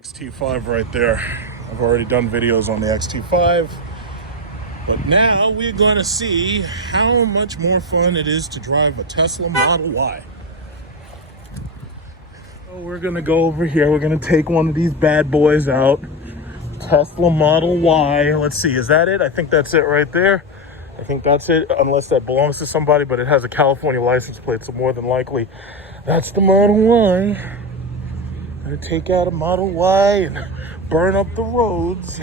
XT5 right there. I've already done videos on the XT5, but now we're going to see how much more fun it is to drive a Tesla Model Y. So we're going to go over here. We're going to take one of these bad boys out. Tesla Model Y. Let's see, is that it? I think that's it right there. I think that's it, unless that belongs to somebody, but it has a California license plate, so more than likely that's the Model Y. Gonna take out a Model Y and burn up the roads.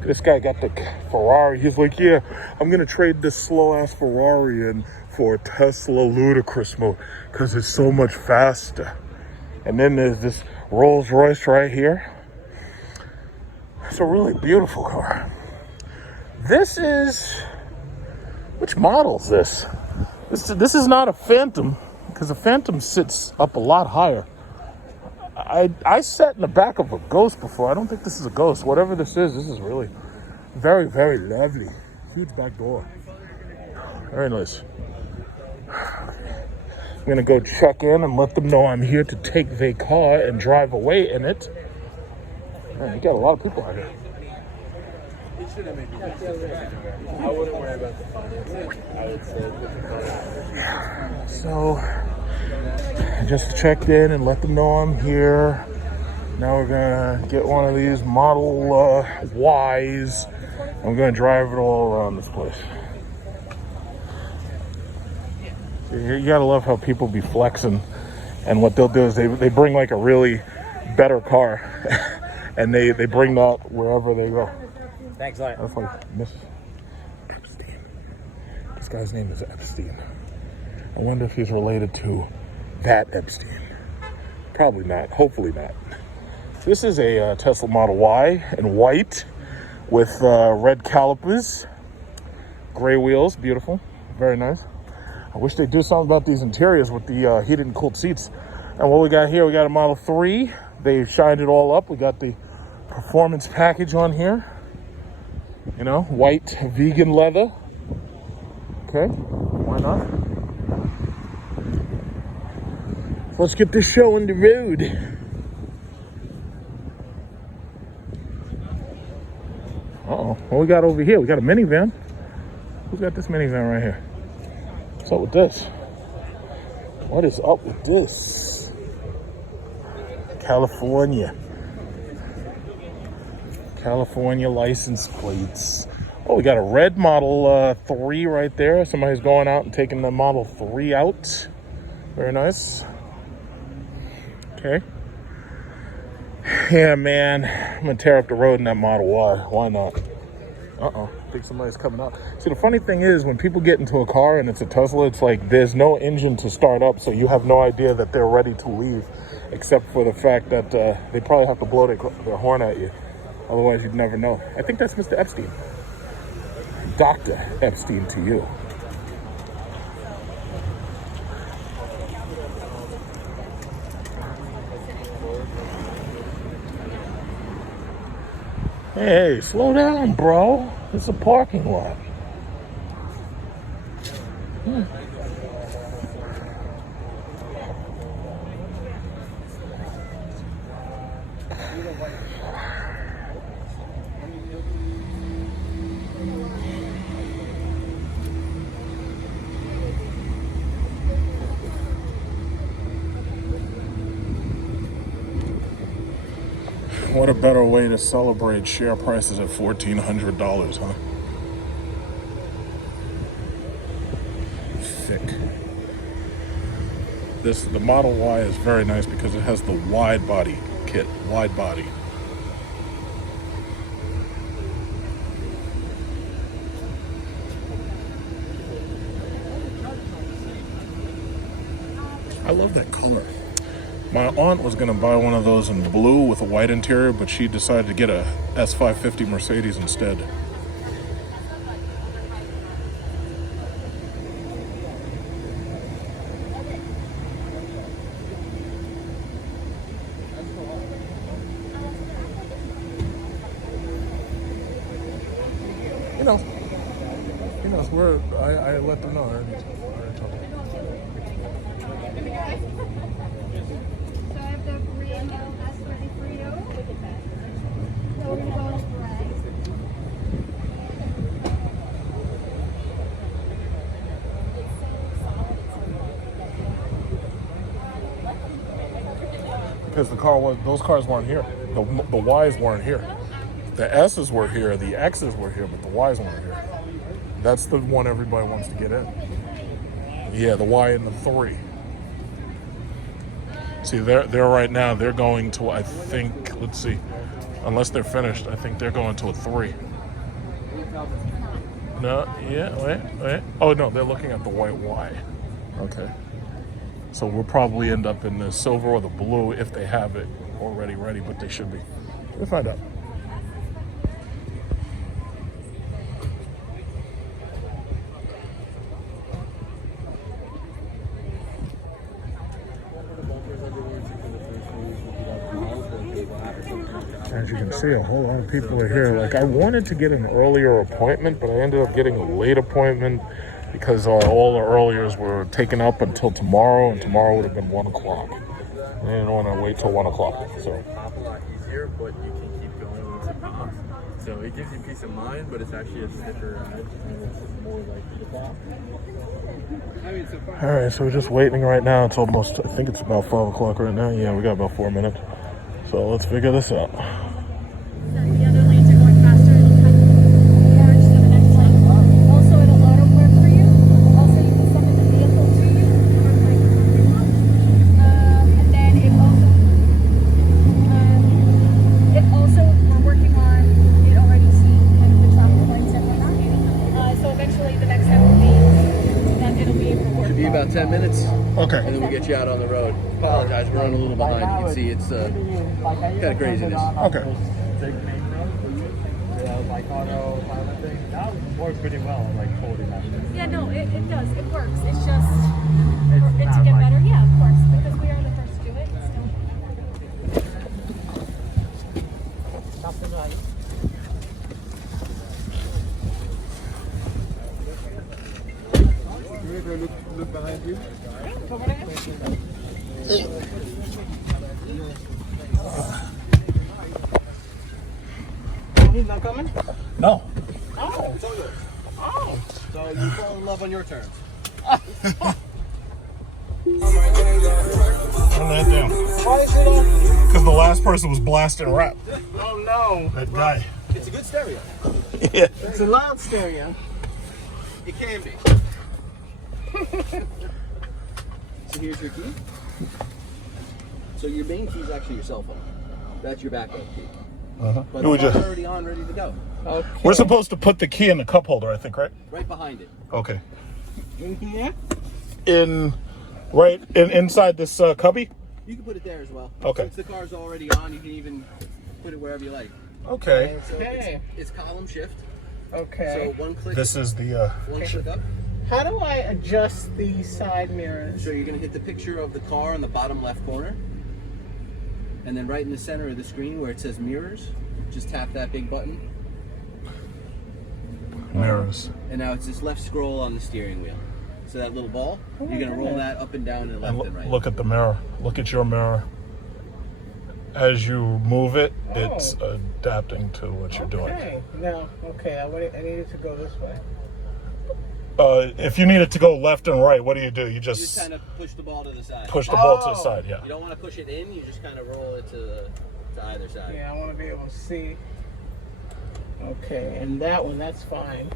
This guy got the Ferrari. He's like, yeah, I'm gonna trade this slow-ass Ferrari in for a Tesla ludicrous mode because it's so much faster. And then there's this Rolls Royce right here. It's a really beautiful car. This is, which model is this? This is not a Phantom, because a Phantom sits up a lot higher. I sat in the back of a Ghost before. I don't think this is a Ghost. Whatever this is really very, very lovely. Huge back door. Very nice. I'm gonna go check in and let them know I'm here to take their car and drive away in it. Man, you got a lot of people out here. I wouldn't worry about the finance. I would say. So, I just checked in and let them know I'm here. Now we're gonna get one of these Model Ys. I'm gonna drive it all around this place. You gotta love how people be flexing, and what they'll do is they bring like a really better car, and they bring that wherever they go. Thanks, Lion. That's like Miss Epstein. This guy's name is Epstein. I wonder if he's related to that Epstein. Probably not. Hopefully not. This is a Tesla Model Y in white with red calipers, gray wheels. Beautiful. Very nice. I wish they'd do something about these interiors with the heated and cooled seats. And what we got here, we got a Model 3. They shined it all up. We got the performance package on here. You know, white vegan leather. Okay, why not? So let's get this show on the road. Uh-oh, what we got over here? We got a minivan. Who's got this minivan right here? What's up with this? What is up with this? California license plates. Oh, we got a red Model 3 right there. Somebody's going out and taking the Model 3 out. Very nice. Okay. Yeah, man. I'm going to tear up the road in that Model Y. Why not? Uh-oh. I think somebody's coming out. See, the funny thing is, when people get into a car and it's a Tesla, it's like there's no engine to start up, so you have no idea that they're ready to leave, except for the fact that they probably have to blow their horn at you. Otherwise, you'd never know. I think that's Mr. Epstein. Dr. Epstein to you. Hey, slow down, bro. It's a parking lot. What a better way to celebrate share prices at $1,400, huh? Thick. The Model Y is very nice because it has the wide body kit. Wide body. I love that color. My aunt was gonna buy one of those in blue with a white interior, but she decided to get a S550 Mercedes instead. You know, I let them know. because those cars weren't here. The Ys weren't here. The S's were here, the X's were here, but the Ys weren't here. That's the one everybody wants to get in. Yeah, the Y and the 3. See, they're right now, they're going to, I think, let's see, unless they're finished, I think they're going to a 3. No, yeah, wait. Oh, no, they're looking at the white Y. Okay. So we'll probably end up in the silver or the blue if they have it already ready, but they should be. We'll find out. As you can see, a whole lot of people are here. Like, I wanted to get an earlier appointment, but I ended up getting a late appointment because all the earliers were taken up until tomorrow, and tomorrow would have been 1 o'clock. I didn't want to wait till 1 o'clock. So. A lot easier, but you can keep going once it pops. So it gives you peace of mind, but it's actually a stiffer ride, and it's more likely to pop. All right, so we're just waiting right now. It's almost, I think it's about 5 o'clock right now. Yeah, we got about 4 minutes. So let's figure this out. The other lanes are going faster. It'll kind of merge to the next lane. Also, it'll auto park for you. Also, you can summon the vehicle to you. And then it also, we're working on it already seeing kind of the traffic lights and whatnot. So eventually, the next step will be that it'll be able to work. Should be about 10 minutes. Okay. And then we'll get you out on the road. Apologize, we're running a little behind. You can see it's kind of craziness. Okay. Like Autopilot thing, that works pretty well, like totally not. Yeah, no, it does. It works. It's just for it to get better. Yeah, of course, because we are the first to do it. Something like. You ever look behind you? He's not coming? No. Oh. Oh. So you fall in love on your terms. Turn that down. Why is it on? Because the last person was blasting rap. Oh no. That guy. It's a good stereo. Yeah. It's a loud stereo. It can be. So here's your key. So your main key is actually your cell phone. That's your backup key. Uh-huh. But the car's already on, ready to go. Okay. We're supposed to put the key in the cup holder, I think, right? Right behind it. Okay. In here? Inside this cubby? You can put it there as well. Okay. Since the car's already on, you can even put it wherever you like. Okay. So Okay. it's column shift. Okay. So one click. This is the one click up. How do I adjust the side mirrors? So you're gonna hit the picture of the car on the bottom left corner, and then right in the center of the screen where it says mirrors, just tap that big button. mirrors. And now it's this left scroll on the steering wheel. So that little ball, you're gonna roll that up and down and left and right. Look at the mirror. Look at your mirror. As you move it, it's adapting to what you're doing. Okay. No. Okay. I needed to go this way. If you need it to go left and right, what do? You just kind of push the ball to the side. push the ball to the side, yeah. You don't want to push it in, you just kind of roll it to either side. Yeah, I want to be able to see. Okay, and that one, that's fine.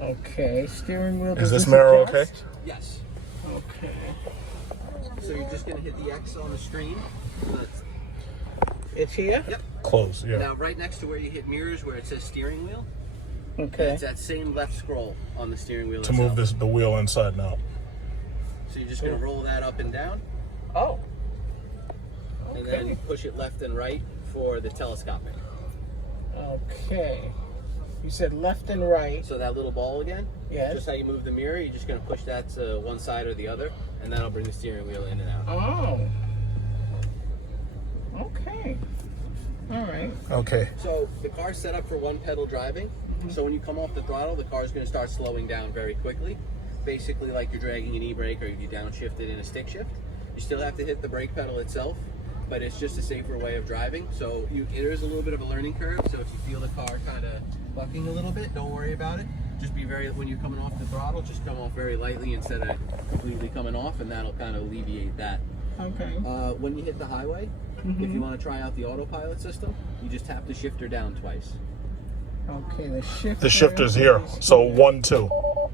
Okay, steering wheel. Is this mirror okay? adjust? Yes. Okay. So you're just going to hit the X on the screen. It's here? Yep. Close, yeah. Now right next to where you hit mirrors where it says steering wheel, Okay. it's that same left scroll on the steering wheel To itself. move the wheel inside and out. So you're just going to roll that up and down, Oh. and then push it left and right for the telescopic. Okay. You said left and right. So that little ball again, Yes. just how you move the mirror, you're just going to push that to one side or the other, and that'll bring the steering wheel in and out. Oh. Okay. All right. Okay. So the car's set up for one pedal driving. So when you come off the throttle, the car's going to start slowing down very quickly. Basically like you're dragging an e-brake or you downshift it in a stick shift. You still have to hit the brake pedal itself, but it's just a safer way of driving. So there is a little bit of a learning curve. So if you feel the car kind of bucking a little bit, don't worry about it. Just be when you're coming off the throttle, just come off very lightly instead of completely coming off, and that'll kind of alleviate that. Okay. When you hit the highway, If you want to try out the Autopilot system, you just tap the shifter down twice. Okay, the shifter. The shifter's here. So 1, 2.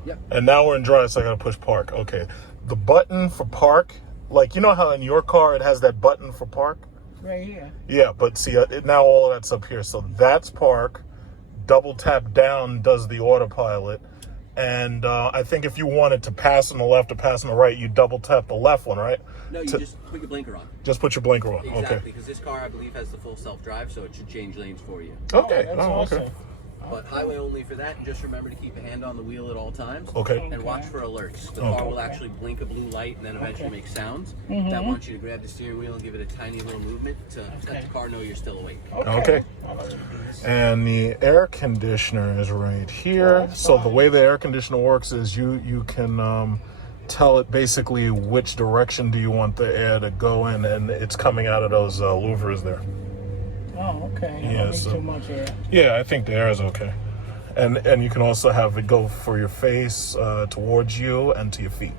Yep. And now we're in drive, so I gotta push park. Okay. The button for park, like you know how in your car it has that button for park? Right here. Yeah, but see, now all of that's up here. So that's park. Double tap down does the autopilot. And I think if you wanted to pass on the left or pass on the right, you double tap the left one, right? No, you just put your blinker on. Just put your blinker on. Exactly, Okay. because this car, I believe, has the full self-drive, so it should change lanes for you. Okay. That's Oh, awesome. okay. But highway only for that, and just remember to keep a hand on the wheel at all times. Okay. And watch for alerts. The Okay. car will actually blink a blue light and then eventually make sounds. That wants you to grab the steering wheel and give it a tiny little movement to let the car know you're still awake. Okay. And the air conditioner is right here. So the way the air conditioner works is you can tell it basically which direction do you want the air to go in, and it's coming out of those louvers there. Oh, okay. Yeah, Don't need so- too much air. Yeah, I think the air is okay. And you can also have it go for your face, towards you, and to your feet.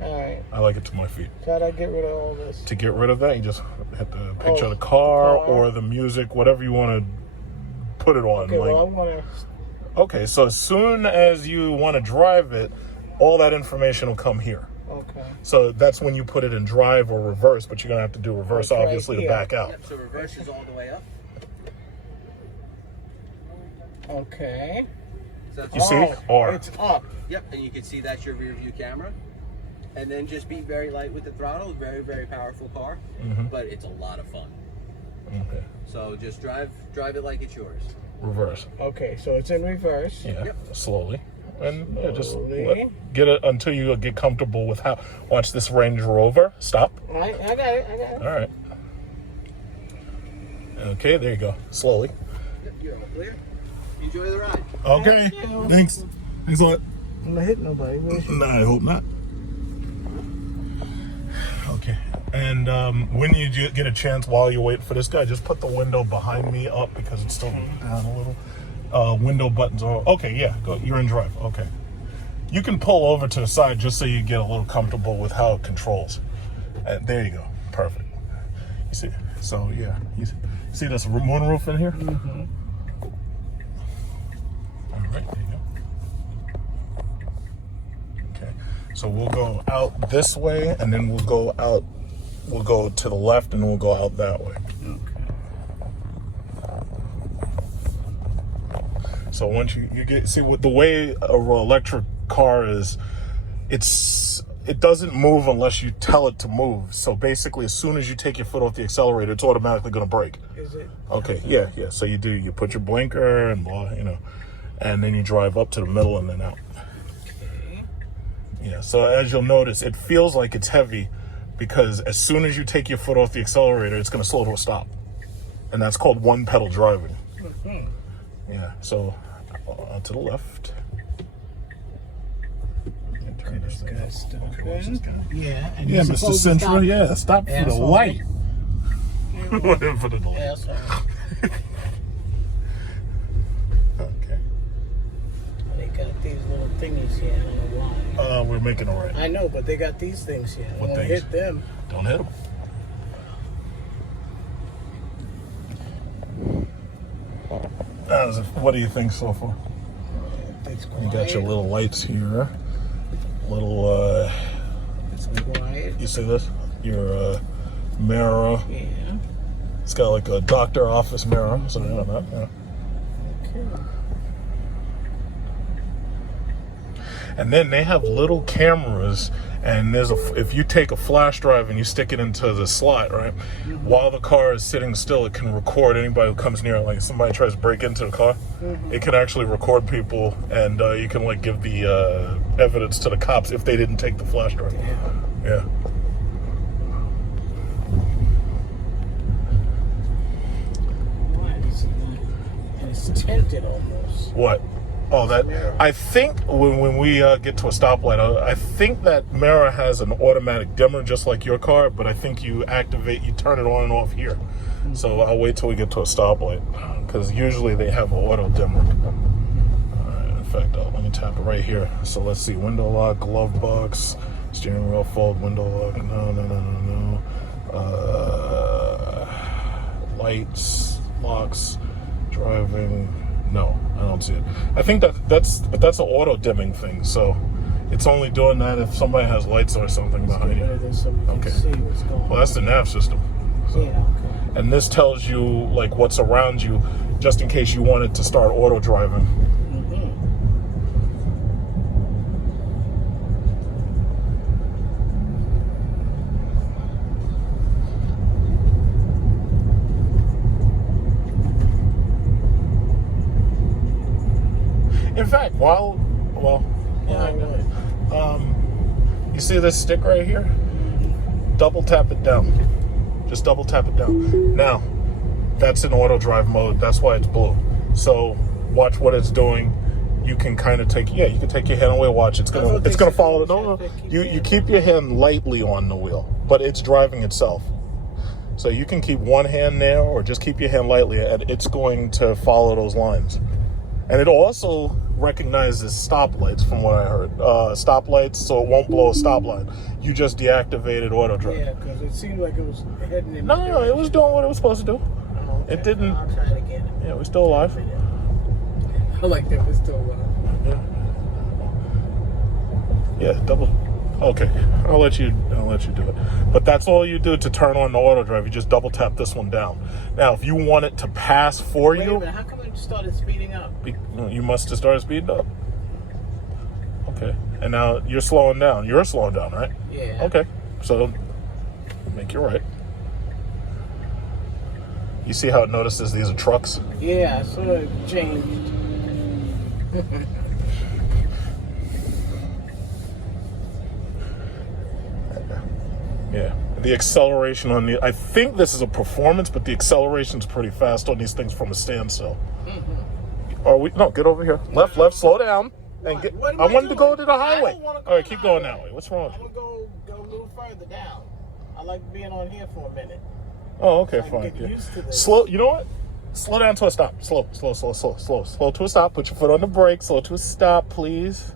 All right. I like it to my feet. So how do I get rid of all this? To get rid of that, you just hit the picture of the car or the music, whatever you want to put it on. Okay, well, I want to... Okay, so as soon as you want to drive it, all that information will come here. Okay. So that's when you put it in drive or reverse, but you're going to have to do reverse, Like right obviously, to here. back out. Yep, so reverse is all the way up. Okay. So that's You see? R. It's up. Yep, and you can see that's your rear view camera. And then just be very light with the throttle. Very, very powerful car, but it's a lot of fun. Okay. So just drive it like it's yours. Reverse. Okay, so it's in reverse. Yeah, slowly. And yeah, just Slowly. get it until you get comfortable with how. Watch this Range Rover. Stop. I got it. All right. Okay, there you go. Slowly. Yep, you're all clear. Enjoy the ride. Okay. Thanks. Thanks a lot. I'm not hitting nobody. Where's she? No, I hope not. Okay. And when you get a chance while you're waiting for this guy, just put the window behind me up because it's still down a little. Window buttons are okay. Yeah, go. You're in drive. Okay. You can pull over to the side just so you get a little comfortable with how it controls. There you go. Perfect. You see? So yeah, you see this moonroof in here? Mm-hmm. All right, there you go. Okay. So we'll go out this way, and then we'll go out. We'll go to the left, and then we'll go out that way. So once you get, see what the way a electric car is, it doesn't move unless you tell it to move. So basically, as soon as you take your foot off the accelerator, it's automatically going to brake. Is it? Okay, yeah. So you put your blinker and blah, and then you drive up to the middle and then out. Okay. Yeah. So as you'll notice, it feels like it's heavy because as soon as you take your foot off the accelerator, it's going to slow to a stop, and that's called one pedal driving. Yeah. So to the left. And turn this thing up. Okay, what's this guy? Yeah. And Yeah, you're Mr. supposed to Central. stop. Yeah, stop for the Asshole. light. For the light. Asshole. Okay. They got these little thingies here. I don't know why. We're making a right. I know, but they got these things here. What I'm gonna things? hit them. Don't hit them. What do you think so far? It's You quiet. got your little lights here. Little, It's quiet. you see this? Your mirror. Yeah. It's got like a doctor office mirror. So yeah, that, yeah. Okay. And then they have little cameras, and if you take a flash drive and you stick it into the slot, right, while the car is sitting still, it can record anybody who comes near. Like if somebody tries to break into the car, it can actually record people, and you can like give the evidence to the cops if they didn't take the flash drive. Yeah. Why? And it's tinted almost. What? Oh, that I think when we get to a stoplight, I think that mirror has an automatic dimmer just like your car, but I think you turn it on and off here. So I'll wait till we get to a stoplight because usually they have an auto dimmer. All right, in fact, let me tap it right here. So let's see, window lock, glove box, steering wheel fold, window lock. No. lights, locks, driving. No, I don't see it. I think that's an auto dimming thing. So it's only doing that if somebody has lights or something behind you. Okay. See what's going Well, that's the nav system. So. Yeah. Okay. And this tells you like what's around you, just in case you wanted to start auto driving. In fact, you see this stick right here? Double tap it down. Just double tap it down. Now, that's in auto drive mode. That's why it's blue. So watch what it's doing. You can kind of take you can take your hand away. Watch, it's gonna follow it. No. You keep your hand lightly on the wheel, but it's driving itself. So you can keep one hand there, or just keep your hand lightly, and it's going to follow those lines. And it also recognizes stoplights, from what I heard. Stoplights, so it won't blow a stop line. You just deactivated auto drive. Yeah, because it seemed like it was heading in. No, it was doing what it was supposed to do. Oh, okay. It didn't. I'll try it again. Yeah, we're still alive. I like that we're still alive. Yeah, double. Okay, I'll let you do it. But that's all you do to turn on the auto drive. You just double tap this one down. Now, if you want it to pass for Wait you, a minute, how come it started speeding up? you must have started speeding up. Okay, and now you're slowing down. You're slowing down, right? Yeah. Okay, so make you right. You see how it notices these are trucks? Yeah, I sort of changed. Yeah. The acceleration on I think this is a performance, but the acceleration's pretty fast on these things from a standstill. No, get over here. Left, slow down. And get, What am I wanted to go doing? to the highway. I don't wanna go All right, to keep the going highway. that way. What's wrong? I'm gonna go a little further down. I like being on here for a minute. Oh, okay, I can fine. get Yeah. used to this. Slow. You know what? Slow down to a stop. Slow to a stop. Put your foot on the brake. Slow to a stop, please.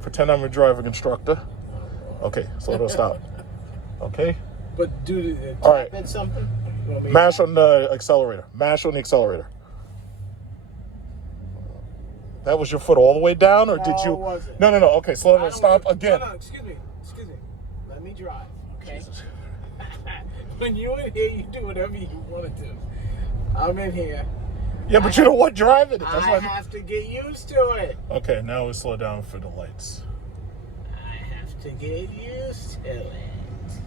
Pretend I'm your driving instructor. Okay, slow to a stop. Okay. But do the All right. at something. You want me to- Mash on the accelerator. Mash on the accelerator. That was your foot all the way down, or did No, you? it wasn't. No. Okay, slow I down. don't Stop want- again. No, excuse me. Let me drive, okay? When you're in here, you do whatever you want to do. I'm in here. Yeah, but you don't want driving it. That's I why. have to get used to it. Okay, now we slow down for the lights. I have to get used to it.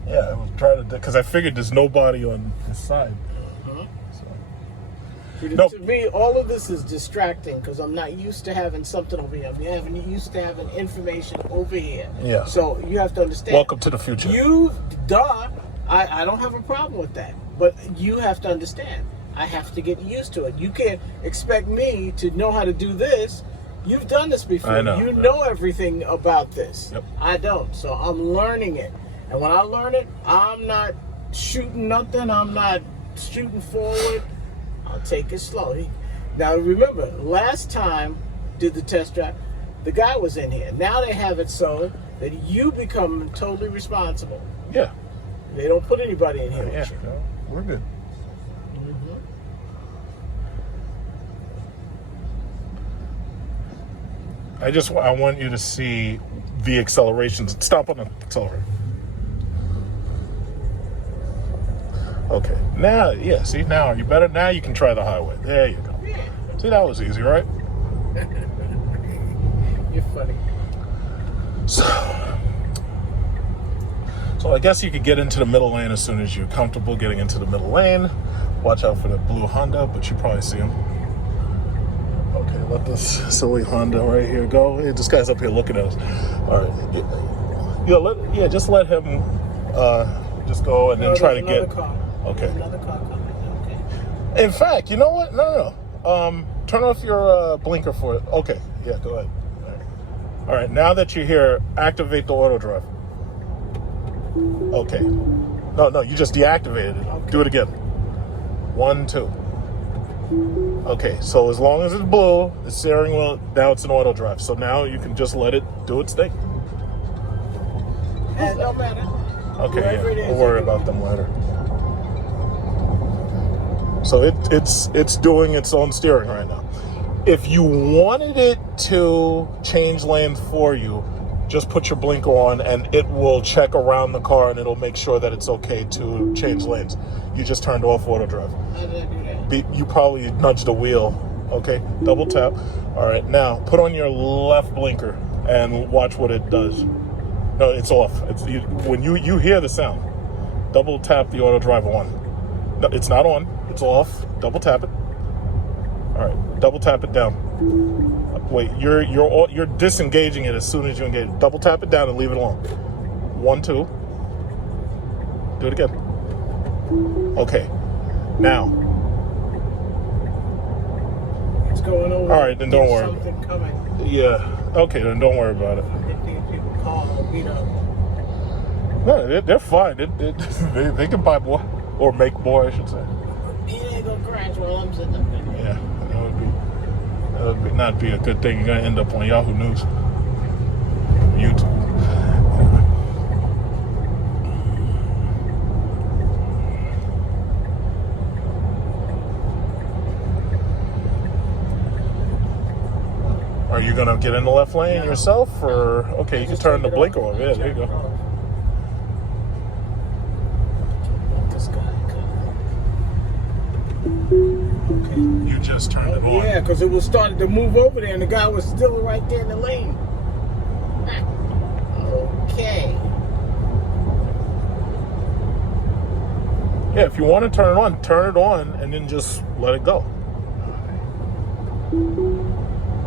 Yeah, I was trying to, because I figured there's nobody on this side. No. To me, all of this is distracting because I'm not used to having something over here. I'm used to having information over here. Yeah. So you have to understand. Welcome to the future. I don't have a problem with that. But you have to understand. I have to get used to it. You can't expect me to know how to do this. You've done this before. I know. You know everything about this. Yep. I don't. So I'm learning it. And when I learn it, I'm not shooting nothing. I'm not shooting forward. I'll take it slow. Now remember, last time did the test drive, the guy was in here. Now they have it so that you become totally responsible. Yeah. They don't put anybody in here Yeah. with you. No, we're good. I want you to see the accelerations. Stop on the accelerator. Okay. Now, yeah, see, now are you better? Now you can try the highway. There you go. Yeah. See, that was easy, right? You're funny. So I guess you could get into the middle lane as soon as you're comfortable getting into the middle lane. Watch out for the blue Honda, but you probably see him. Okay, let this silly Honda right here go. Hey, this guy's up here looking at us. All right. Just let him just go and then try to get. Car. Okay. There's another car coming. Okay. In fact, you know what? No. Turn off your blinker for it. Okay. Yeah, go ahead. All right. Now that you're here, activate the auto drive. Okay. No. You just deactivated it. Okay. Do it again. 1, 2. Okay. So as long as it's blue, the steering wheel, now it's an auto drive. So now you can just let it do its thing. It don't matter. Okay. Whoever it Yeah. is, We'll worry it can- about them later. So it's doing its own steering right now. If you wanted it to change lanes for you, just put your blinker on and it will check around the car and it'll make sure that it's okay to change lanes. You just turned off auto drive. How did I do that? You probably nudged the wheel. Okay, double tap. All right, now put on your left blinker and watch what it does. No, it's off. When you hear the sound, double tap the auto drive on. No, it's not on. It's off. Double tap it. All right, double tap it down. Wait, you're disengaging it as soon as you engage. Double tap it down and leave it alone. 1, 2. Do it again. Okay. Now. It's going over. All right, then don't worry. Something coming. Yeah. Okay, then don't worry about it. People call and beat up. No, they're fine. They can buy more or make more, I should say. He ain't gonna crash while I'm sitting up there. Yeah, that would not be a good thing. You're gonna end up on Yahoo News, YouTube. Are you gonna get in the left lane yourself, or okay? You can turn the blinker on. Yeah, there you go. You just turned it on. Yeah, because it was starting to move over there, and the guy was still right there in the lane. Okay. Yeah, if you want to turn it on, and then just let it go.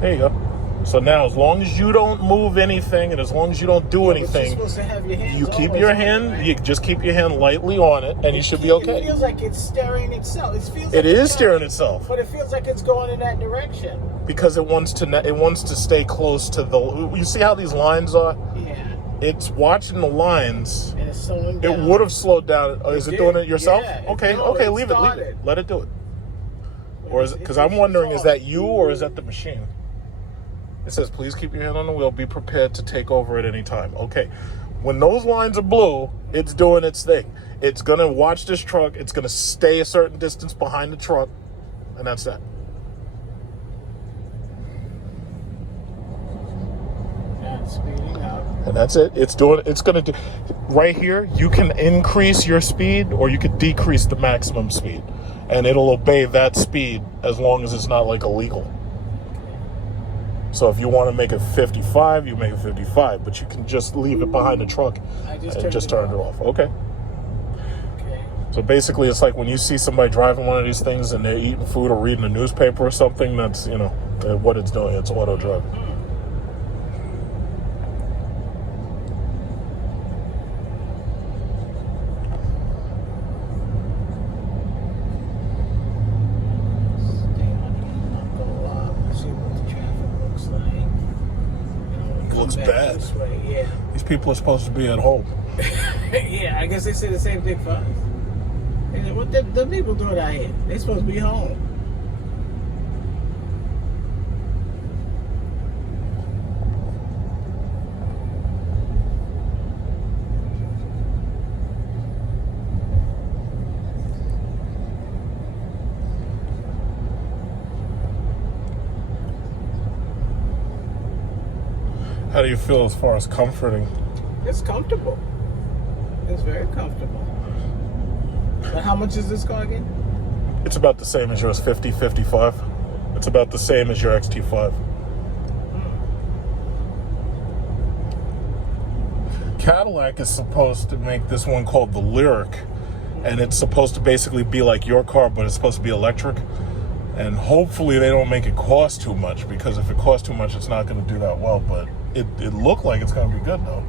There you go. So now, as long as you don't move anything, and as long as you don't do anything, you're supposed to have your hands you keep your hand. Right? You just keep your hand lightly on it, and you should be okay. It feels like it's steering itself. It is steering itself, but it feels like it's going in that direction because it wants to stay close to the. You see how these lines are? Yeah. It's watching the lines. And it's slowing down. It would have slowed down. Is it doing it yourself? Yeah, Okay, leave it. Let it do it. Or is it? Because I'm wondering, is that you or is that the machine? It says, please keep your hand on the wheel. Be prepared to take over at any time. Okay. When those lines are blue, it's doing its thing. It's going to watch this truck. It's going to stay a certain distance behind the truck. And that's that. That's speeding up. And that's it. It's going to do. Right here, you can increase your speed or you could decrease the maximum speed. And it'll obey that speed as long as it's not like illegal. So if you want to make it 55, you make it 55, but you can just leave it behind the truck and just turn it off. Okay. So basically, it's like when you see somebody driving one of these things and they're eating food or reading a newspaper or something, that's, what it's doing. It's auto driving. Looks bad. Yeah. These people are supposed to be at home. Yeah, I guess they say the same thing for us. And what the people doing out here? They're supposed to be home. How do you feel as far as comforting? It's comfortable. It's very comfortable. So how much is this car again? It's about the same as yours, 50, 55. It's about the same as your XT5. Cadillac is supposed to make this one called the Lyric, and it's supposed to basically be like your car, but it's supposed to be electric. And hopefully they don't make it cost too much, because if it costs too much, it's not going to do that well. But it looked like it's going to be good, though.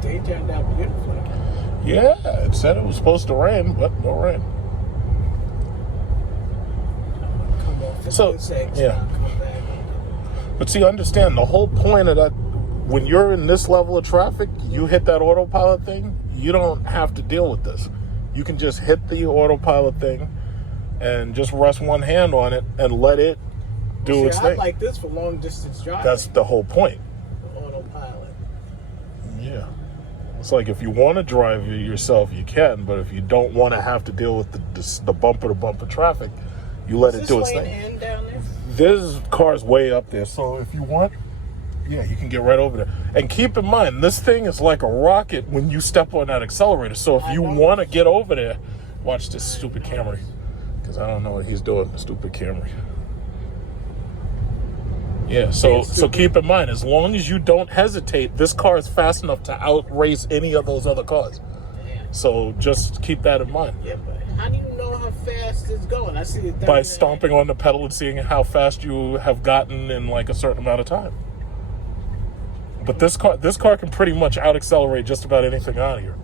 They turned out beautifully. Yeah, it said it was supposed to rain, but no rain. Come off the So, sex, yeah. come back. But see, understand, the whole point of that, when you're in this level of traffic, you hit that autopilot thing, you don't have to deal with this. You can just hit the autopilot thing and just rest one hand on it and let it do its I thing. like this for long distance driving. That's the whole point. Autopilot. Yeah. It's like if you want to drive it yourself, you can, but if you don't want to have to deal with the bumper-to-bumper traffic, you let it do its thing. End down there? There's cars way up there, so if you want, yeah, you can get right over there. And keep in mind, this thing is like a rocket when you step on that accelerator. So if you want to get over there, watch this stupid Camry, because I don't know what he's doing, the stupid Camry. Yeah, so keep in mind, as long as you don't hesitate, this car is fast enough to outrace any of those other cars. Damn. So just keep that in mind. Yeah, but how do you know how fast it's going? I see it By stomping on the pedal and seeing how fast you have gotten in like a certain amount of time. But this car can pretty much out accelerate just about anything out here,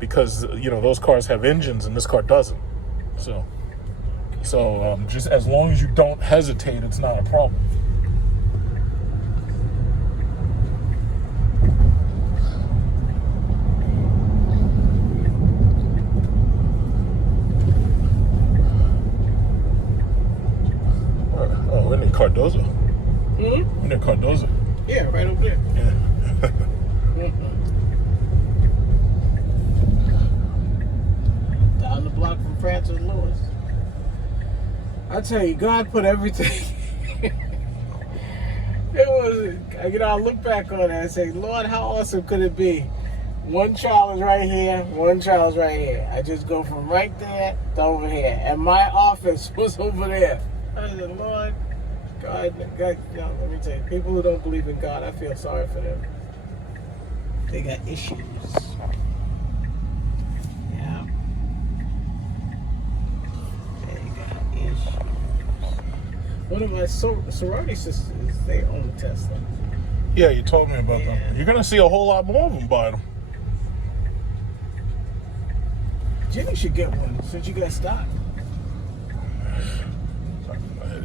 because you know those cars have engines and this car doesn't. So just as long as you don't hesitate, it's not a problem. Oh, we're near Cardozo. Hmm? We're near Cardozo. Yeah, right over there. Yeah. Down the block from Francis Lewis. I tell you, God put everything. It was, I look back on it and say, Lord, how awesome could it be? One child is right here, one child is right here. I just go from right there to over here. And my office was over there. I said, Lord, God, you know, let me tell you, people who don't believe in God, I feel sorry for them. They got issues. Yeah. They got issues. One of my sorority sisters, they own Tesla. Yeah, you told me about them. You're gonna see a whole lot more of them buy them. Jenny should get one since you got stock.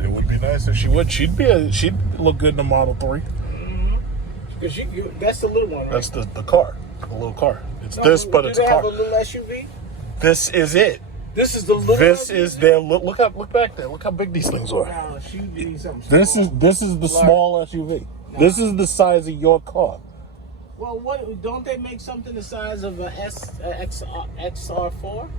It would be nice if she would. She'd look good in the Model 3. Because that's the little one, right? That's the car, the little car. It's No, this, but it's a car. Do they have a little SUV? This is it. This is the little. This SUV? is their look back there. Look how big these things are. Wow, she needs something. This small. is the small SUV. No. This is the size of your car. Well, what don't they make something the size of a XR4?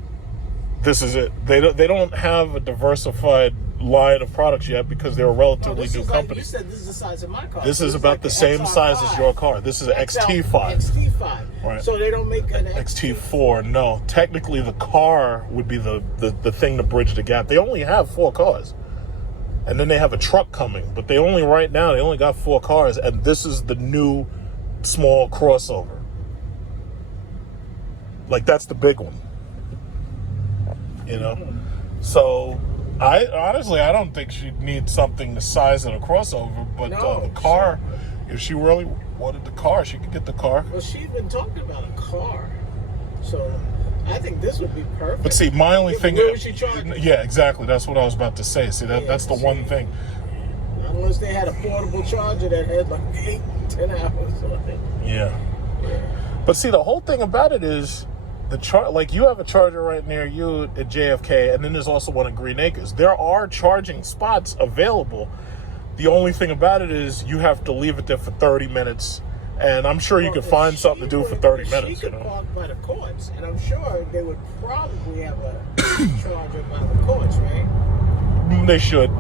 This is it. They don't have a diversified line of products yet because they're a relatively new company. You said this is the size of my car. This is about the same XR5. size as your car. This is an XT5. XT5. Right. So they don't make an XT4. No, technically the car would be the thing to bridge the gap. They only have 4 cars, and then they have a truck coming. But they only got 4 cars, and this is the new small crossover. Like that's the big one. You know, so I don't think she'd need something the size of a crossover, but the car, if she really wanted the car, she could get the car. Well, she's been talking about a car, so I think this would be perfect. But see, my only thing, where would she charge it? Yeah, exactly. That's what I was about to say. See, that's the one thing. Unless they had a portable charger that had like 8-10 hours on it. Yeah. But see, the whole thing about it is. Like you have a charger right near you at JFK, and then there's also one at Green Acres. There are charging spots available. The only thing about it is you have to leave it there for 30 minutes, and I'm sure you can find something to do for 30 minutes. She could park by the courts, and I'm sure they would probably have a charger by the courts, right? They should.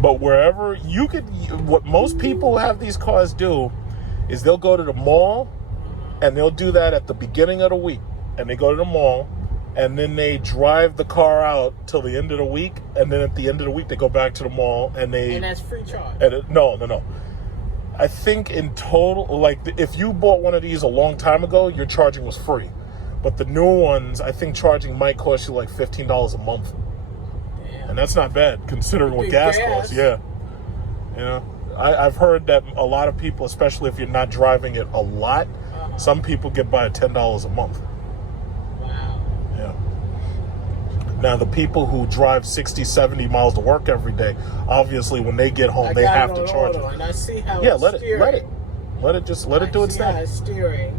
But wherever you could, what most people who have these cars do is they'll go to the mall, and they'll do that at the beginning of the week. And they go to the mall, and then they drive the car out till the end of the week, and then at the end of the week they go back to the mall, and that's free charge. No. I think in total, like if you bought one of these a long time ago, your charging was free. But the new ones, I think charging might cost you like $15 a month. Damn. And that's not bad considering what gas costs. Yeah. You know? I've heard that a lot of people, especially if you're not driving it a lot, some people get by at $10 a month. Wow. Yeah. Now, the people who drive 60, 70 miles to work every day, obviously, when they get home, they have to charge it. And I see how let it do its thing. It's steering,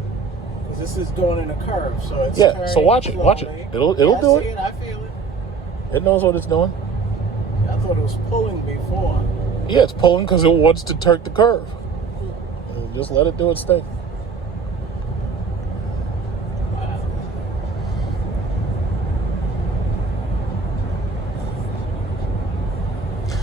because this is going in a curve, so it's so watch it. It'll do it. I feel it. It knows what it's doing. I thought it was pulling before. Yeah, it's pulling because it wants to turn the curve. Just let it do its thing.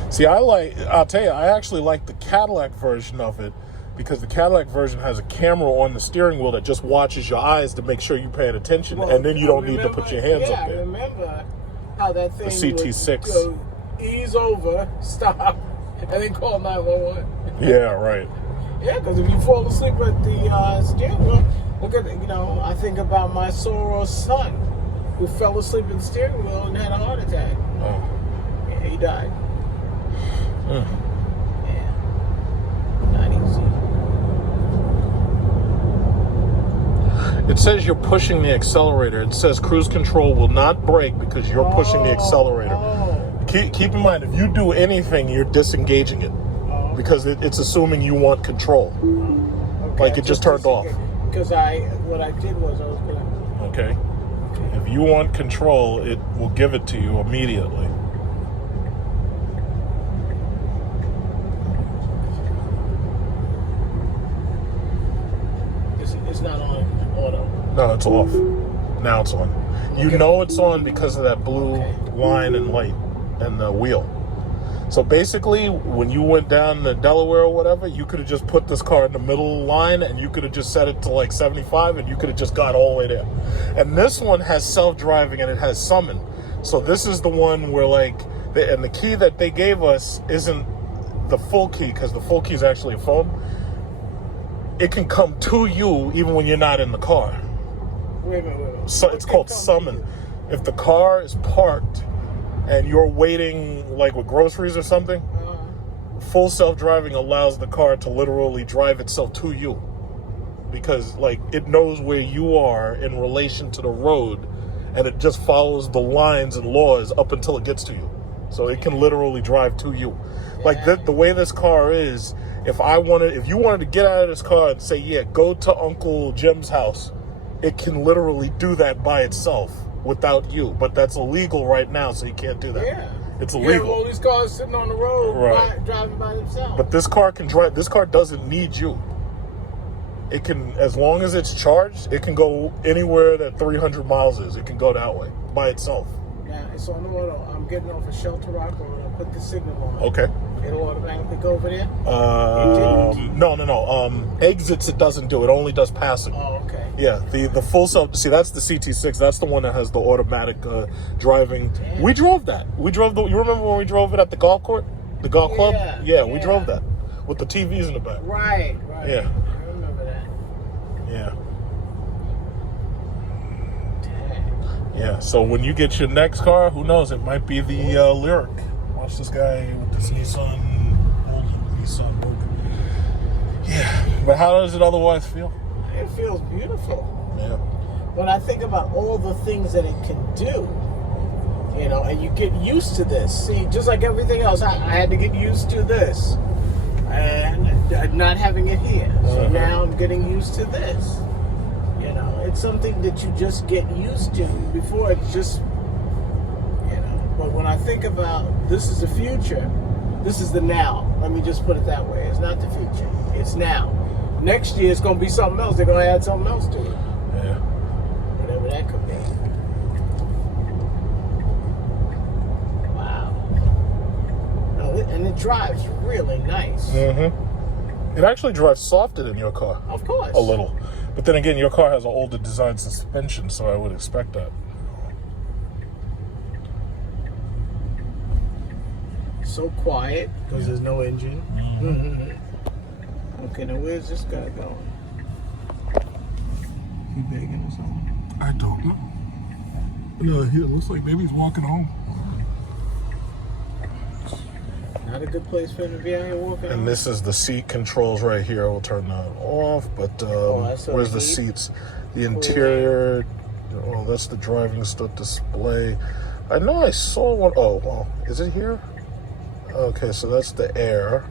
See, I'll tell you, I actually like the Cadillac version of it because the Cadillac version has a camera on the steering wheel that just watches your eyes to make sure you're paying attention, and then you don't need to put your hands up there. I remember how that thing The CT6. would go, ease over, stop, and then call 911. Yeah, right. Yeah, because if you fall asleep at the steering wheel, look at, I think about my soror's son who fell asleep at the steering wheel and had a heart attack. Oh. Yeah, he died. Mm. Yeah. Not easy. It says you're pushing the accelerator. It says cruise control will not brake because you're pushing the accelerator. Oh. Keep in mind, if you do anything, you're disengaging it because it's assuming you want control. Okay, Like it just turned off. Because what I did was I was going to... Okay. If you want control, it will give it to you immediately. It's not on auto. No, it's off. Now it's on. You know it's on because of that blue line and light and the wheel. So basically, when you went down to Delaware or whatever, you could have just put this car in the middle line and you could have just set it to like 75 and you could have just got all the way there. And this one has self-driving and it has summon. So this is the one where and the key that they gave us isn't the full key because the full key is actually a phone. It can come to you even when you're not in the car. Wait a minute. So it's called summon. If the car is parked and you're waiting like with groceries or something, full self-driving allows the car to literally drive itself to you because it knows where you are in relation to the road and it just follows the lines and laws up until it gets to you. So it can literally drive to you. The way this car is, if you wanted to get out of this car and say, yeah, go to Uncle Jim's house, it can literally do that by itself without you. But that's illegal right now, so you can't do that. Yeah. It's You illegal. have all these cars sitting on the road driving by themselves. But this car can drive. This car doesn't need you. It can, as long as it's charged, it can go anywhere that 300 miles is. It can go that way by itself. Yeah, it's on the auto. I'm getting off a Shelter Rock Road. I put the signal on. Okay. It'll automatically go over there? No. Exits it doesn't do. It only does passing. Oh, okay. Yeah, the full self. See, that's the CT6. That's the one that has the automatic driving. Damn. We drove that. You remember when we drove it at the golf court, the golf club? Yeah, we drove that with the TVs in the back. Right. Yeah. I remember that. Yeah. Dang. Yeah. So when you get your next car, who knows? It might be the Lyric. Watch this guy with this Nissan, old Nissan. Yeah. But how does it otherwise feel? It feels beautiful. Yeah. When I think about all the things that it can do, and you get used to this. See, just like everything else, I had to get used to this. And not having it here. So now I'm getting used to this. It's something that you just get used to. Before it's just, but when I think about this is the future, this is the now. Let me just put it that way. It's not the future. It's now. Next year it's going to be something else. They're going to add something else to it. Yeah. Whatever that could be. Wow. And it drives really nice. Mm-hmm. It actually drives softer than your car. Of course. A little. But then again, your car has an older design suspension, so I would expect that. So quiet because there's no engine. Mm-hmm. Okay, now where's this guy going? He begging or something? I don't know. No, it looks like maybe he's walking home. Not a good place for him to be out here walking. And this is the seat controls right here. We'll turn that off. But where's the seats? The interior. Oh, that's the driving stuff display. I know I saw one. Oh, well, is it here? Okay, so that's the air.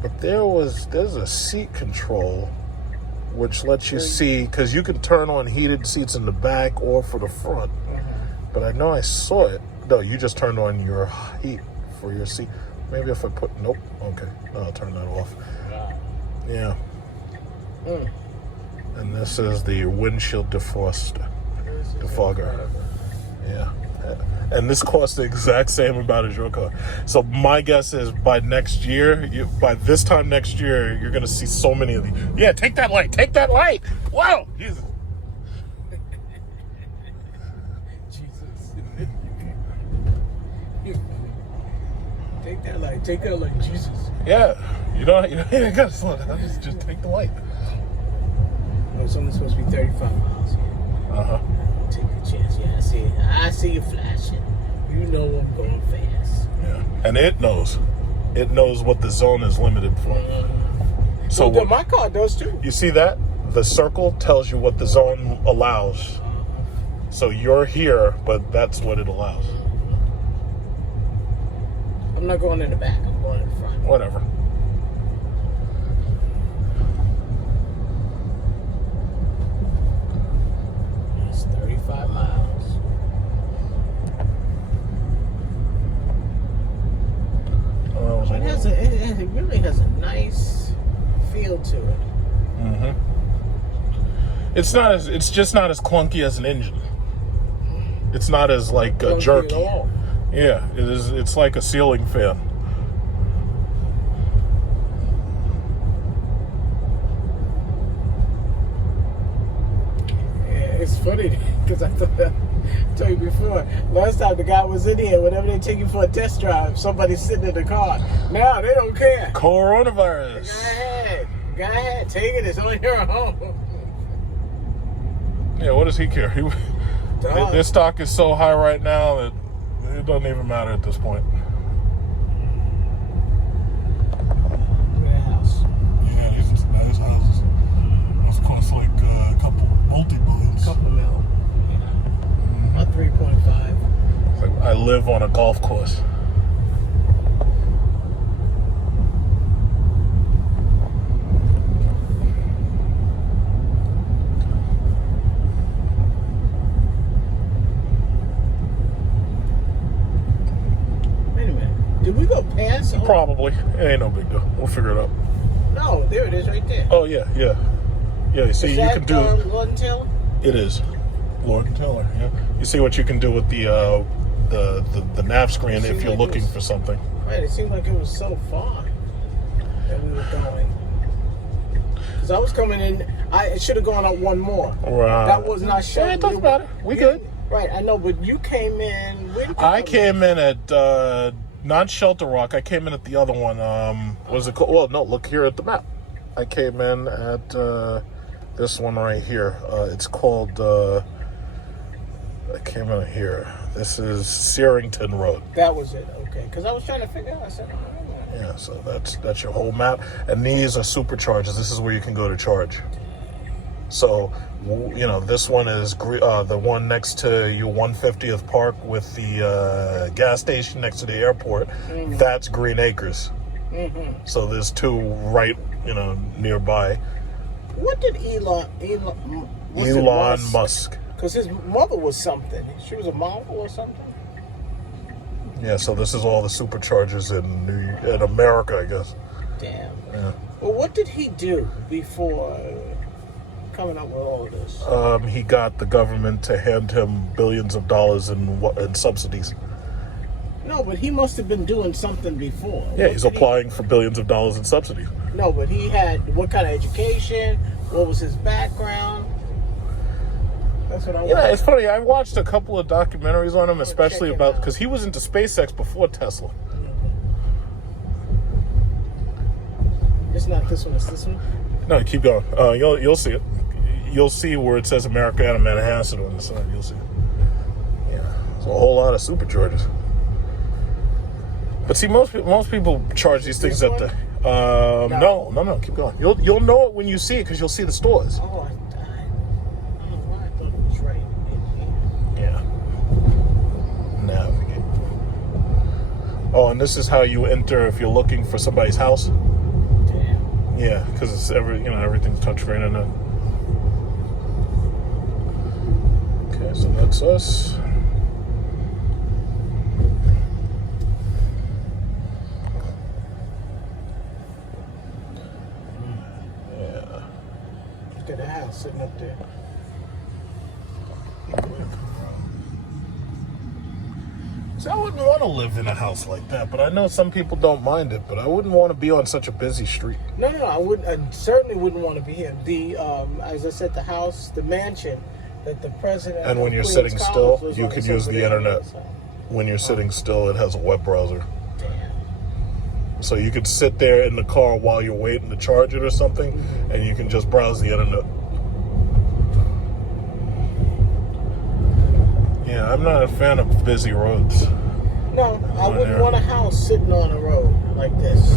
But there's a seat control which lets you see, because you can turn on heated seats in the back or for the front. But I know I saw it. No, you just turned on your heat for your seat. Maybe if I put, nope, okay. No, I'll turn that off. Yeah. Mm. And this is the windshield defogger. Yeah. And this costs the exact same amount as your car. So my guess is by next year, by this time next year, you're going to see so many of these. Yeah, take that light. Take that light. Wow. Jesus. Jesus. Take that light, Jesus. Yeah. You don't got to slow down. Just take the light. Oh, it's only supposed to be 35 miles here. Uh-huh. Take a chance. Yeah, I see you flashing. You know I'm going fast. Yeah. And it knows. It knows what the zone is limited for. So well, my car does too. You see that? The circle tells you what the zone allows. So you're here, but that's what it allows. I'm not going in the back. I'm going in the front. Whatever. It's 35 miles. It really has a nice feel to it. Mm-hmm. It's just not as clunky as an engine. It's not as like jerky. At all. Yeah, it is. It's like a ceiling fan. Yeah, it's funny because I told you before. Last time the guy was in here, whenever they take you for a test drive, somebody's sitting in the car. Now they don't care. Coronavirus. Go ahead, take it. It's on your own. Yeah, what does he care? Their stock is so high right now that it doesn't even matter at this point. Look at that house. Yeah, these are some nice houses. Those cost like a couple multi-billions. Couple mil. Yeah. About 3.5. Like I live on a golf course. Did we go past? Probably. It ain't no big deal. We'll figure it out. No, there it is right there. Oh, yeah. Yeah, see, is you that, can do... Lord and Taylor? It is. Lord and Taylor, yeah. You see what you can do with the nav screen if you're looking for something. Right, it seemed like it was so far that we were going. Because I was coming in, I should have gone up one more. Right. That was not showing. Yeah, it doesn't matter. We good. Right, I know, but you came in... I came in at... not Shelter Rock. I came in at the other one. Was it called? Well, no. Look here at the map. I came in at this one right here. It's called. I came in here. This is Searington Road. That was it. Okay, because I was trying to figure out. I said, yeah. So that's your whole map. And these are superchargers. This is where you can go to charge. So, you know, this one is the one next to your 150th Park with the gas station next to the airport. Mm-hmm. That's Green Acres. Mm-hmm. So there's two right, nearby. What did Elon Musk? Because his mother was something. She was a model or something. Yeah. So this is all the superchargers in America, I guess. Damn. Yeah. Well, what did he do before coming up with all of this? He got the government to hand him billions of dollars in subsidies. No, but he must have been doing something before. Yeah, he's applying for billions of dollars in subsidies. No, but he had what kind of education? What was his background? That's what I want. Yeah, it's funny. I watched a couple of documentaries on him, especially about because he was into SpaceX before Tesla. It's not this one. It's this one. No, keep going. You'll see it. You'll see where it says America and Manhattan on the side. You'll see it. Yeah, there's a whole lot of superchargers. But see, most people charge these things at the. No. Keep going. You'll know it when you see it because you'll see the stores. Oh, I don't know why I thought it was right in here. Yeah. Navigate. Oh, and this is how you enter if you're looking for somebody's house. Damn. Yeah, because it's everything's touchscreen in it. Okay, so that's us. Look at the house sitting up there. So I wouldn't want to live in a house like that, but I know some people don't mind it, but I wouldn't want to be on such a busy street. No, I wouldn't. I certainly wouldn't want to be here. The as I said, the house, the mansion that the president. And when you're Queens sitting College still, was you on could is use over the there. internet. So, When you're sitting still, it has a web browser. damn. So you could sit there in the car while you're waiting to charge it or something, and you can just browse the internet. Yeah, I'm not a fan of busy roads. No, I wouldn't want a house sitting on a road like this.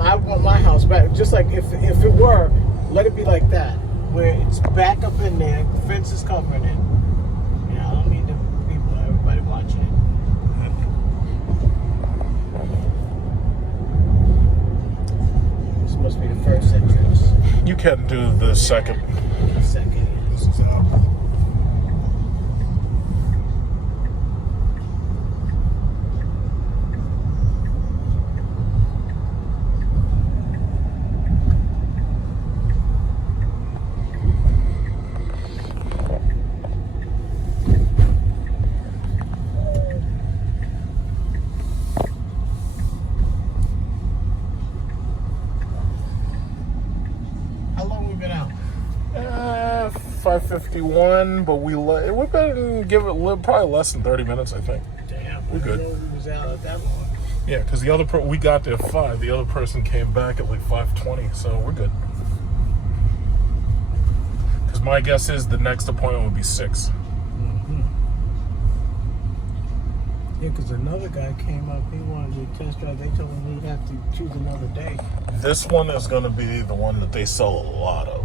I want my house back, just like if it were, let it be like that, where it's back up in there, the fence is covering it. Yeah, I don't need the people, everybody watching it. This must be the first entrance. You can do the second. The second. This is out. How long we been out? 5:51, but we've been probably less than 30 minutes, I think. Damn, We're good. I didn't know we was out at that long. Yeah, because the other we got there at 5. The other person came back at like 5:20, so we're good. Because my guess is the next appointment would be 6. Yeah, because another guy came up, he wanted to test drive. They told him he'd have to choose another day. This one is going to be the one that they sell a lot of.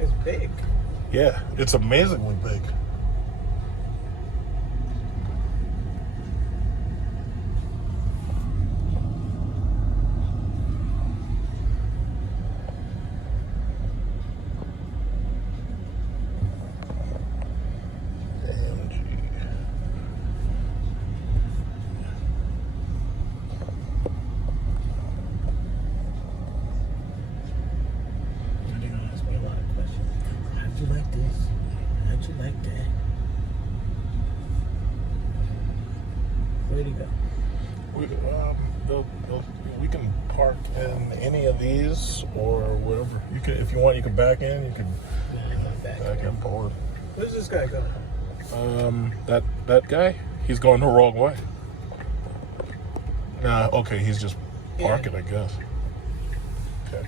It's big. Yeah, it's amazingly big. They're gonna ask me a lot of questions. How'd you like this? How'd you like that? Where'd he go? We can park in any of these or wherever. You can, if you want, you can back in. You can back in forward. Where's this guy going? That guy, he's going the wrong way. Nah, okay, he's just parking, I guess. Okay.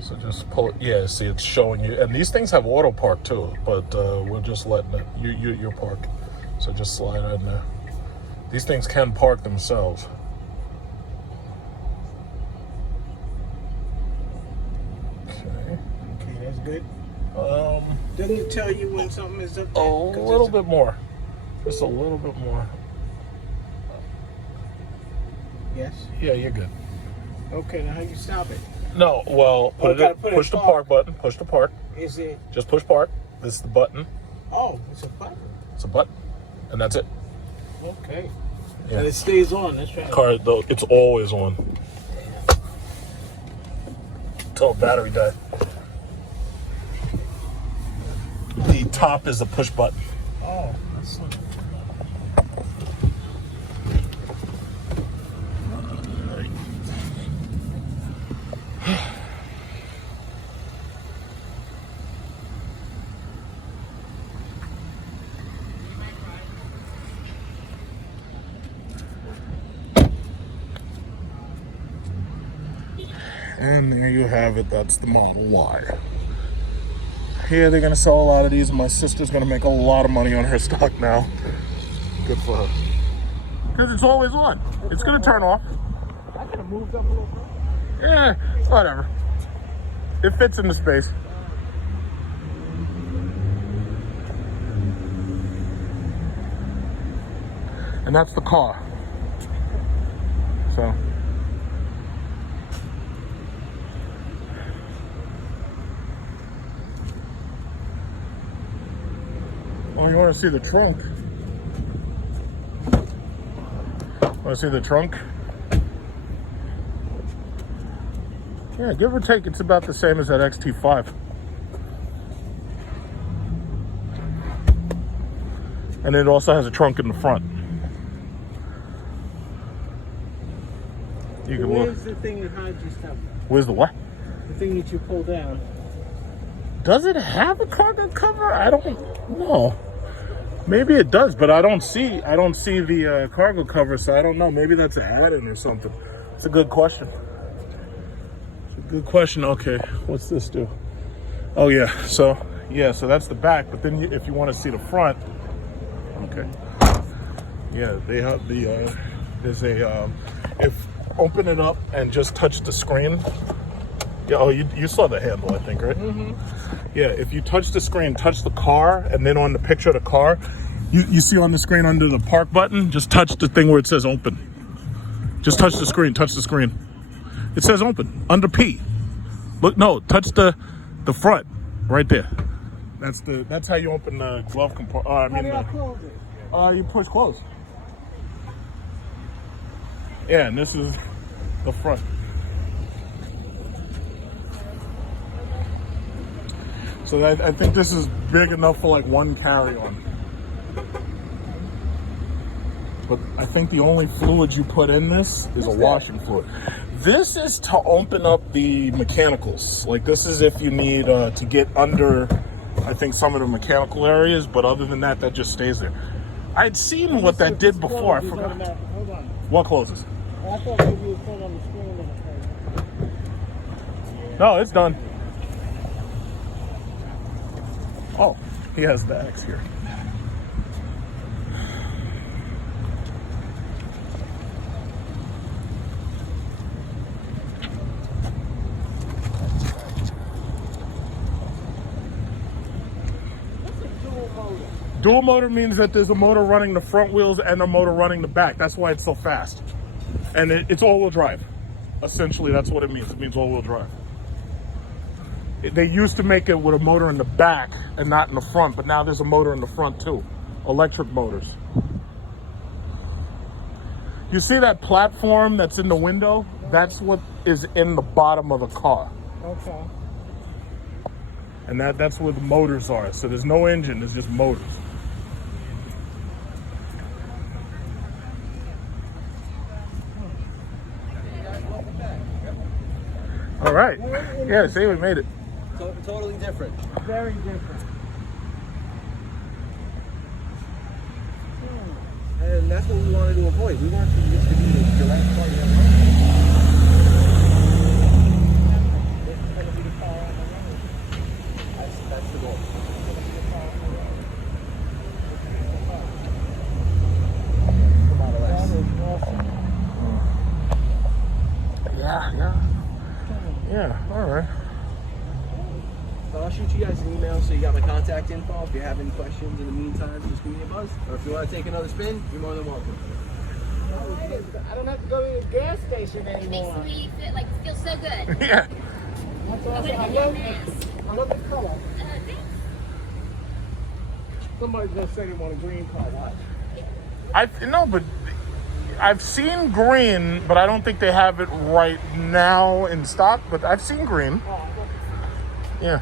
So just pull it. Yeah, see, it's showing you. And these things have auto park too, but we're just letting it. You're park. So just slide in there. These things can park themselves. Okay. Okay, that's good. Um, Doesn't it tell you when something is up there? a little bit more. Just a little bit more. Yes. Yeah, you're good. Okay, now how you stop it? No, well, push the park button. Push the park. Is it? Just push park. This is the button. Oh, it's a button. It's a button, and that's it. Okay. Yeah. And it stays on. That's right. Car, though, it's always on. Until battery died. The top is the push button. Oh, that's not. And there you have it. That's the Model Y. Here they're gonna sell a lot of these. My sister's gonna make a lot of money on her stock now. Good for her. Because it's always on. It's gonna turn off. I could have moved up a little further. Yeah, whatever. It fits in the space. And that's the car. So. Oh, you want to see the trunk? Want to see the trunk? Yeah, give or take, it's about the same as that XT5. And it also has a trunk in the front. You can look. Where's the thing that hides your stuff? Where's the what? The thing that you pull down. Does it have a cargo cover? I don't know. Maybe it does, but I don't see the cargo cover, so I don't know. Maybe that's an add-in or something. It's a good question. Good question. Okay, what's this do? Oh yeah, so that's the back. But then if you want to see the front, okay, yeah, they have the there's a if open it up and just touch the screen. Yeah, oh, you saw the handle, I think, right? Mm-hmm. Yeah, if you touch the screen, touch the car, and then on the picture of the car, you see on the screen under the park button, just touch the thing where it says open. Just touch the screen. Touch the screen. It says open under P. Look, no, touch the front right there. That's how you open the glove compartment. How do I close it? You push close. Yeah, and this is the front. So I think this is big enough for like one carry-on. But I think the only fluid you put in this is a washing fluid. This is to open up the mechanicals. Like this is if you need to get under, I think, some of the mechanical areas, but other than that, that just stays there. I'd seen what that did before. I forgot. Hold on. What closes? I thought maybe you would put it on the screen and it. No, it's done. Oh, he has the X here. Dual motor means that there's a motor running the front wheels and a motor running the back. That's why it's so fast. And it's all-wheel drive. Essentially, that's what it means. It means all-wheel drive. They used to make it with a motor in the back and not in the front, but now there's a motor in the front too. Electric motors. You see that platform that's in the window? That's what is in the bottom of the car. Okay. And that's where the motors are. So there's no engine, there's just motors. All right. Yeah, see, we made it. Totally different. Very different. And that's what we wanted to avoid. We wanted this to be the direct part of the road. This is going to be the car on the road. That's the goal. Yeah, all right. So I'll shoot you guys an email so you got my contact info. If you have any questions in the meantime, just give me a buzz. Or if you want to take another spin, you're more than welcome. I don't have to go to the gas station It anymore. makes me feel so good. Yeah. That's awesome. I love the color. Somebody's gonna say they want a green car. Watch. But I've seen green, but I don't think they have it right now in stock. But I've seen green. Yeah.